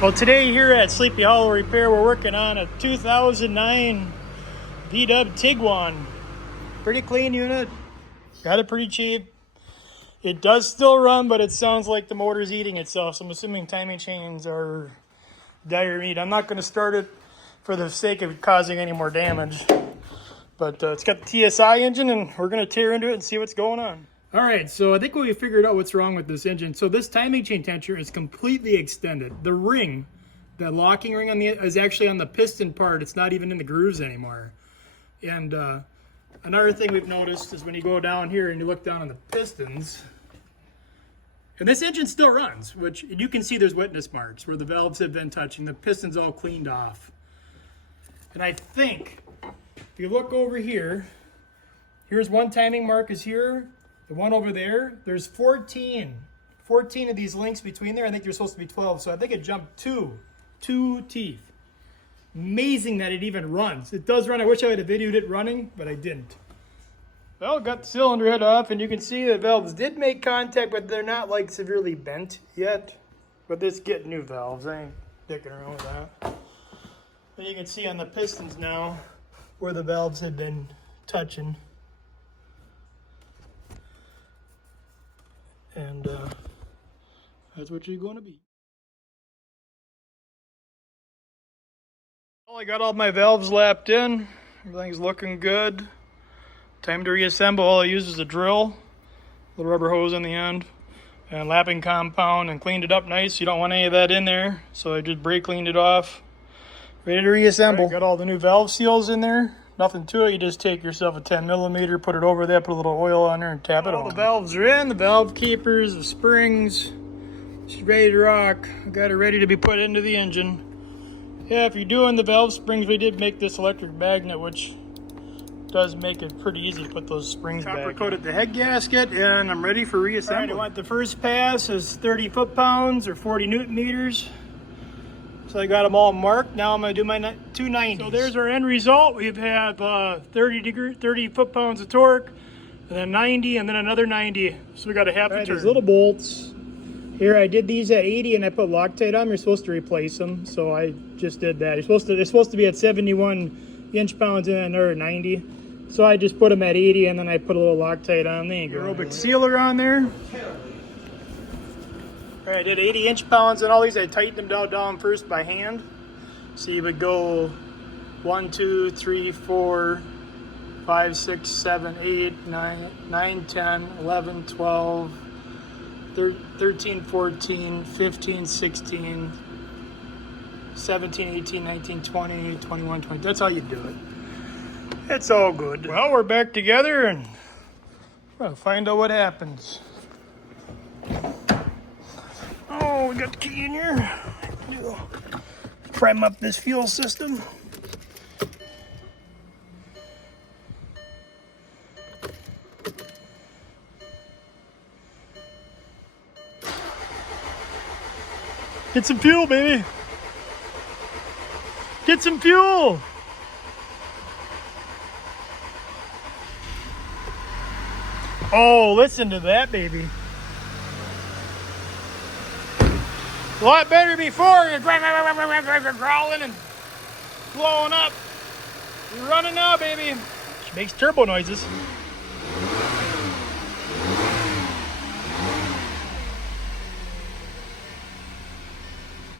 Well, today here at Sleepy Hollow Repair, we're working on a 2009 VW Tiguan. Pretty clean unit. Got it pretty cheap. It does still run, but it sounds like the motor's eating itself. So I'm assuming timing chains are dire need. I'm not going to start it for the sake of causing any more damage. But it's got the TSI engine, and we're going to tear into it and see what's going on. All right, so I think we figured out what's wrong with this engine. So this timing chain tensioner is completely extended. The ring, the locking ring on the is actually on the piston part. It's not even in the grooves anymore. And another thing we've noticed is when you go down here and you look down on the pistons, and this engine still runs, which you can see there's witness marks where the valves have been touching. The piston's all cleaned off. And I think if you look over here, here's one timing mark is here. The one over there, there's 14 of these links between there. I think there's supposed to be 12, so I think it jumped two teeth. Amazing that it even runs. It does run. I wish I would have videoed it running, but I didn't. Well, got the cylinder head off, and you can see the valves did make contact, but they're not like severely bent yet. But let's get new valves. I ain't dicking around with that. And you can see on the pistons now where the valves had been touching. And that's what you're going to be. Well, I got all my valves lapped in. Everything's looking good. Time to reassemble. All I use is a drill, little rubber hose on the end, and lapping compound, and cleaned it up nice. You don't want any of that in there, so I just brake cleaned it off. Ready to reassemble. Right, got all the new valve seals in there. Nothing to it. You just take yourself a 10 millimeter, put it over there, put a little oil on there, and tap it on. All the valves are in, the valve keepers, the springs. She's ready to rock. I got her ready to be put into the engine. Yeah, if you're doing the valve springs, we did make this electric magnet, which does make it pretty easy to put those springs back. Copper coated the head gasket, and I'm ready for reassembly. All right, I want the first pass is 30 foot-pounds or 40 newton meters. So I got them all marked. Now I'm going to do my 290s. So there's our end result. We have 30 foot-pounds of torque, and then 90, and then another 90. So we got a half a turn. These little bolts. Here I did these at 80, and I put Loctite on them. You're supposed to replace them, so I just did that. They're supposed to be at 71 inch-pounds and another 90. So I just put them at 80, and then I put a little Loctite on. They ain't good. Aerobic sealer on there. All right, I did 80 inch-pounds and all these. I tightened them down first by hand. So you would go 1, 2, 3, 4, 5, 6, 7, 8, 9, 10, 11, 12, 13, 14, 15, 16, 17, 18, 19, 20, 21, 20. That's how you do it. It's all good. Well, we're back together, and we'll find out what happens. Oh, we got the key in here. Prime up this fuel system. Get some fuel, baby. Get some fuel. Oh, listen to that, baby. A lot better before. You're growling and blowing up. You're running now, baby. She makes turbo noises.